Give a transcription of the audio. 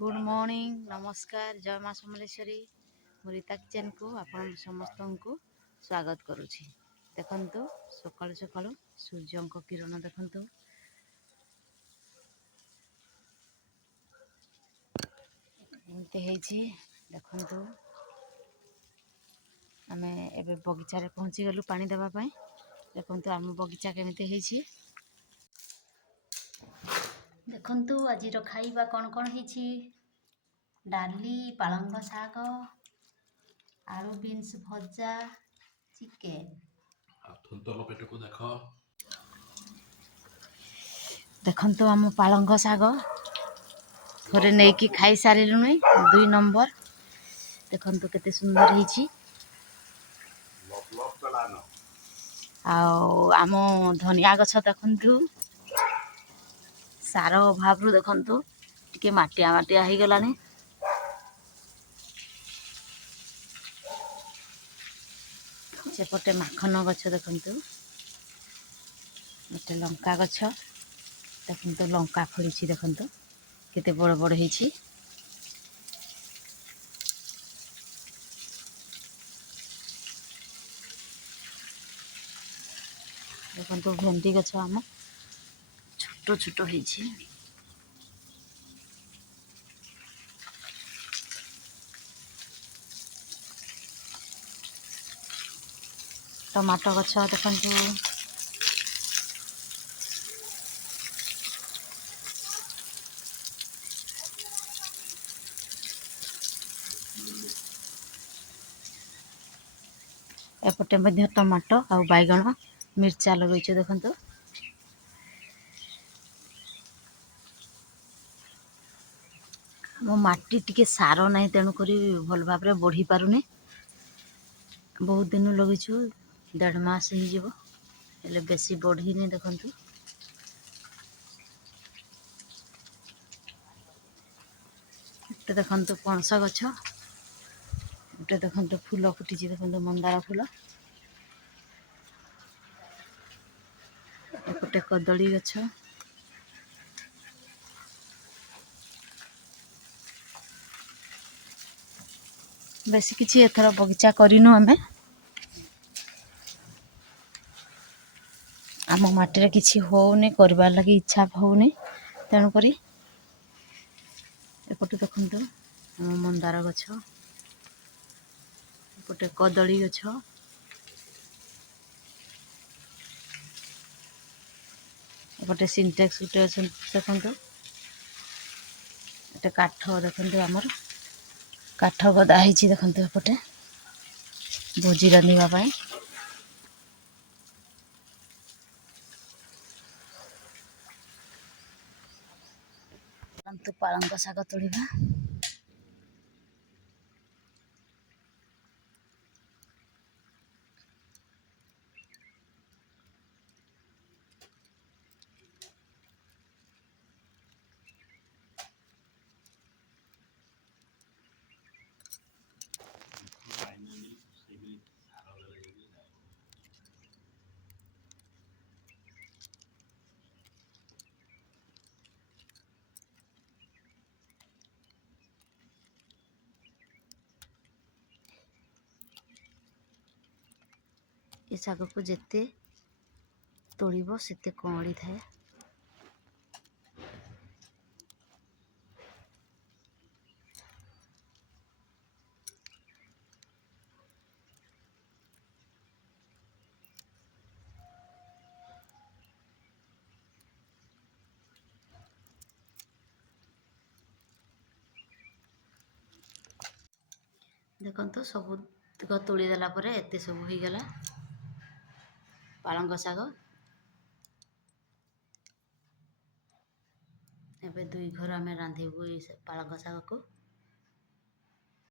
Good morning नमस्कार जय माँ समलेश्वरी मो रीता किचन को आपण समस्त को स्वागत करुछि। देखंतु सकाळु सकाळु सूर्य को किरण देखंतु एमती हेछि। देखंतु आमे एबे बगीचा रे पहुंची गलु पानी देबा पई। देखंतु आम बगीचा केमिति हेछि। देखंतु आज खाइबा कौन कौन हेछि। डाली पालंग शाग आलू बीन्स भजा चिकेन। देखंतु आम पालंग शाग थोड़े नहीं कि खाई सारिलुनी 2 नंबर। देखंतु केते सुंदर हेछि। आम धनिया गछ देखंतु सार अभाव रु देखंतु टिके माटिया माटिया हो गलानी। सेपटे माखन गछ देखंतु गोटे लंका गछ देखंतु लंका फड़ी देखंतु केते बड़ बड़ हेछि। देखंतु भेंडी गछ आम छोटो छोटो हेछि। टमाटो गछ देखंतु एपटे मध्य टमाटो आउ बैगण मिर्चा लगैछ। देखंतु मो माटी टिके सार नहीं तेणु करी भल भाव रे बढ़ी पारुनी। बहुत दिन लगेछु 1.5 मास ही जीवो हेले बेसी बढ़ी नहीं। देखंतु गोटे देखंतु पणस गछ गोटे देखंतु फूल फुटी देखंतु मंदार फूल। गोटे कदली गछ बेसी किछि एथर बगीचा करिनो आमे। आम माटी रे किछि होउनी करबार लागि इच्छा होउनी तेणु करी एपटे देखंतु आम मंदार गछ गोटे कदली गछ गोटे सिंटेक्स गोटे देखंतु गोटे काठ देखंतु आमर काठ गदा हेछि। देखंतु एपटे भोजी रांधिबा पई पालंग शाग तोड़िबा। ए शाग को जेते तोड़िबो सेते कौड़ी थाए। देखंतु सब तक तोड़ी देला परे एते सब हो गला पालंग शाग। एबे 2 घर आमे रांधिबु पालंग शाग को।